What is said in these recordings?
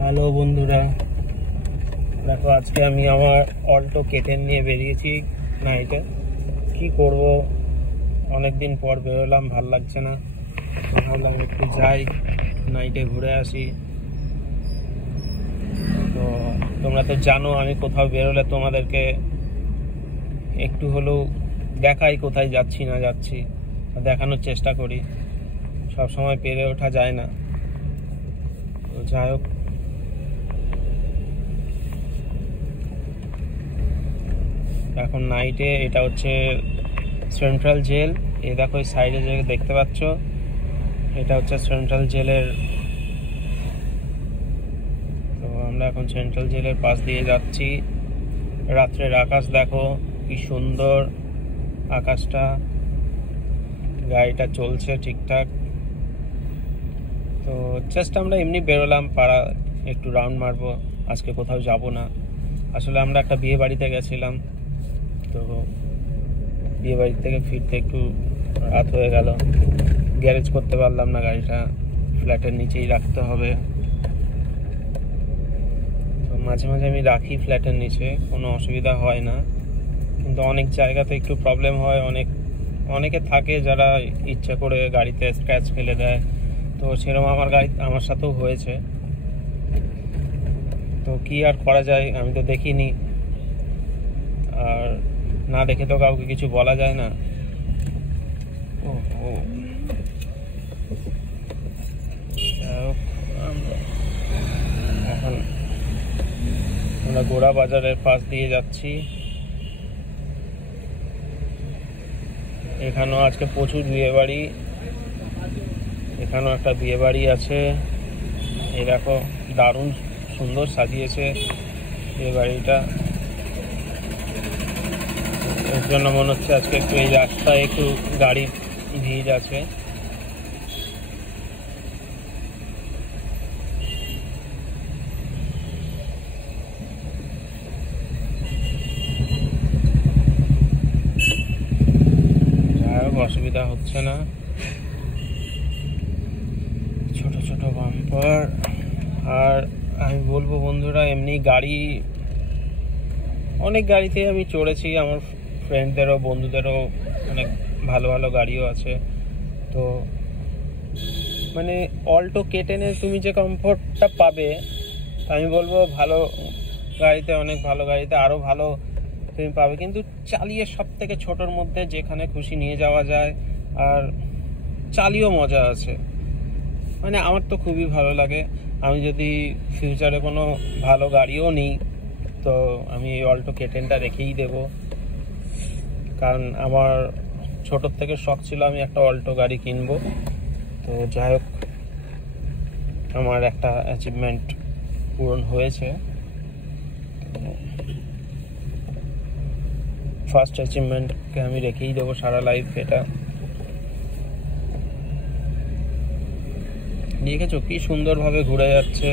Hello বন্ধুরা, দেখো আজকে আমি আমার অল্টো কেটেন নিয়ে বেরিয়েছি নাইটে। কি করব, অনেকদিন পর বেরোলাম, ভাল লাগছে না, ভাবলাম একটু যাই নাইটে ঘুরে আসি। তো তোমরা তো জানো আমি কোথাও বেরোলে তোমাদেরকে একটু হলেও দেখাই কোথায় যাচ্ছি না যাচ্ছি, দেখানোর চেষ্টা করি। সব সময় পেরে ওঠা যায় না। তো যাই হোক, এখন নাইটে এটা হচ্ছে সেন্ট্রাল জেল। এই দেখো এই সাইডে যে দেখতে পাচ্ছ, এটা হচ্ছে সেন্ট্রাল জেলের। তো আমরা এখন সেন্ট্রাল জেলের পাশ দিয়ে যাচ্ছি। রাত্রের আকাশ দেখো কি সুন্দর, আকাশটা, গাড়িটা চলছে ঠিকঠাক। তো জাস্ট আমরা এমনি বেরোলাম, পাড়া একটু রাউন্ড মারবো, আজকে কোথাও যাব না। আসলে আমরা একটা বিয়ে বাড়িতে গেছিলাম, তো বিয়ে বাড়ি থেকে ফিরতে একটু রাত হয়ে গেল। গ্যারেজ করতে পারলাম না, গাড়িটা ফ্ল্যাটের নিচেই রাখতে হবে। তো মাঝে মাঝে আমি রাখি ফ্ল্যাটের নিচে, কোনো অসুবিধা হয় না, কিন্তু অনেক জায়গাতে একটু প্রবলেম হয়। অনেকে থাকে যারা ইচ্ছা করে গাড়িতে স্ক্র্যাচ ফেলে দেয়, তো সেরকম আমার সাথেও হয়েছে। তো কি আর করা যায়, আমি তো দেখিনি, আর না দেখে তো কাউকে কিছু বলা যায় না। এখন আমরা গোড়া বাজারের পাশ দিয়ে যাচ্ছি। এখানেও আজকে প্রচুর বিয়ে বাড়ি, এখানেও একটা বিয়ে বাড়ি আছে। এই দেখো দারুণ সুন্দর সাজিয়েছে বিয়ে বাড়িটা। এর জন্য মনে হচ্ছে আজকে একটু এই রাস্তায় একটু গাড়ির ভিড় আছে। যাই হোক, অসুবিধা হচ্ছে না। ছোট ছোট বাম্পার। আর আমি বলবো বন্ধুরা, এমনি গাড়ি, অনেক গাড়িতে আমি চড়েছি, আমার ফ্রেন্ডদেরও বন্ধুদেরও অনেক ভালো ভালো গাড়িও আছে। তো মানে অল্টো কেটেনে তুমি যে কমফোর্টটা পাবে, আমি বলবো ভালো গাড়িতে, অনেক ভালো গাড়িতে আরও ভালো তুমি পাবে, কিন্তু চালিয়ে সব থেকে ছোটোর মধ্যে যেখানে খুশি নিয়ে যাওয়া যায়, আর চালিয়েও মজা আছে। মানে আমার তো খুবই ভালো লাগে। আমি যদি ফিউচারে কোনো ভালো গাড়িও নিই, তো আমি এই অল্টো কেটেনটা রেখেই দেব, কারণ আমার ছোটোর থেকে শখ ছিল আমি একটা অল্টো গাড়ি কিনবো। তো যাই হোক, আমার একটা অ্যাচিভমেন্ট পূরণ হয়েছে। ফার্স্ট অ্যাচিভমেন্টকে আমি রেখেই দেবো সারা লাইফ। এটা দেখেছো কি সুন্দরভাবে ঘুরে যাচ্ছে,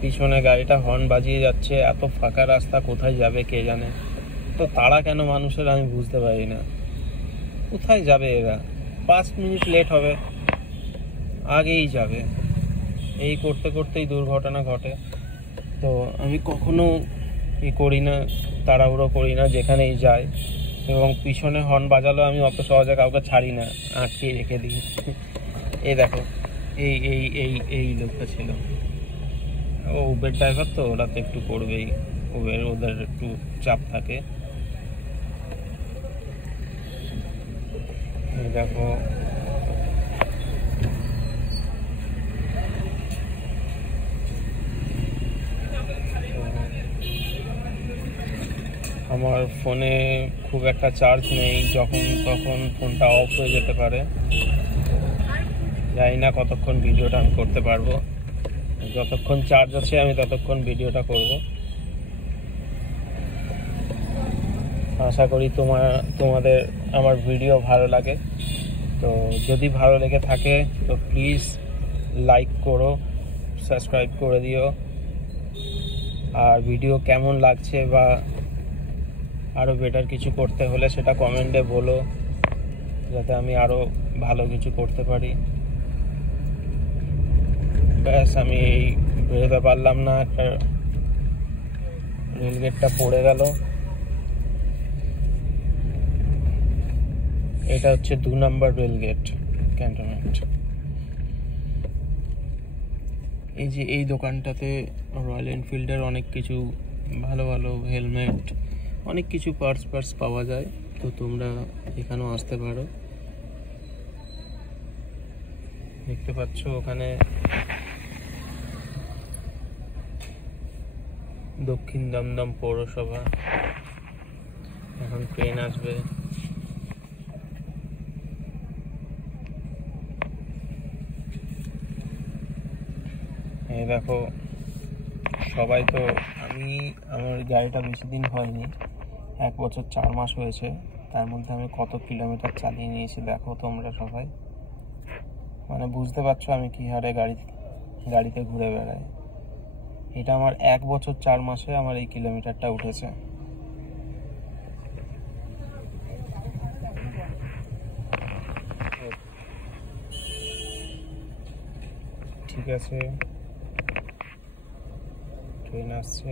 পিছনে গাড়িটা হর্ন বাজিয়ে যাচ্ছে। এত ফাঁকা রাস্তা, কোথায় যাবে কে জানে। তো তারা কেন মানুষের আমি বুঝতে পারি না, কোথায় যাবে এরা? 5 মিনিট লেট হবে, আগেই যাবে। এই করতে করতেই দুর্ঘটনা ঘটে। তো আমি কখনো করি না, তাড়াহুড়ো করি না, যেখানেই যাই। এবং পিছনে হর্ন বাজালো আমি অত সহজে কাউকে ছাড়ি না, আটকে রেখে দিই। এই দেখো, এই এই এই এই লোকটা ছিল, ও উবের ড্রাইভার, তো ওরা তো একটু করবেই, ওদের একটু চাপ থাকে। দেখো আমার ফোনে খুব একটা চার্জ নেই, যখন তখন ফোনটা অফ হয়ে যেতে পারে। জানি না কতক্ষণ ভিডিওটা আমি করতে পারবো। যতক্ষণ চার্জ আছে আমি ততক্ষণ ভিডিওটা করব। আশা করি তোমাদের আমার ভিডিও ভালো লাগে। তো যদি ভালো লেগে থাকে তো প্লিজ লাইক করো, সাবস্ক্রাইব করে দিও। আর ভিডিও কেমন লাগছে বা আরও বেটার কিছু করতে হলে সেটা কমেন্টে বলো, যাতে আমি আরও ভালো কিছু করতে পারি। ব্যাস আমি এই বেরোতে পারলাম না, একটা রেলগেটটা পড়ে গেল। এটা হচ্ছে 2 নম্বর রেলগেট ক্যান্টনমেন্ট। এই যে এই দোকানটাতে রয়্যাল এনফিল্ডের অনেক কিছু ভালো ভালো হেলমেট, অনেক কিছু পার্টস পাওয়া যায়। তো তোমরা এখানেও আসতে পারো। দেখতে পাচ্ছ ওখানে দক্ষিণ দমদম পৌরসভা। এখন ট্রেন আসবে। এই দেখো সবাই তো, আমার গাড়িটা বেশি দিন হয়নি, 1 বছর 4 মাস হয়েছে। তার মধ্যে আমি কত কিলোমিটার চালিয়ে নিয়েছি দেখো তোমরা সবাই। মানে বুঝতে পারছো আমি কি হারে গাড়িতে ঘুরে বেড়াই। এটা আমার 1 বছর 4 মাসে আমার এই কিলোমিটারটা উঠেছে। ঠিক আছে, ট্রেন আসছে।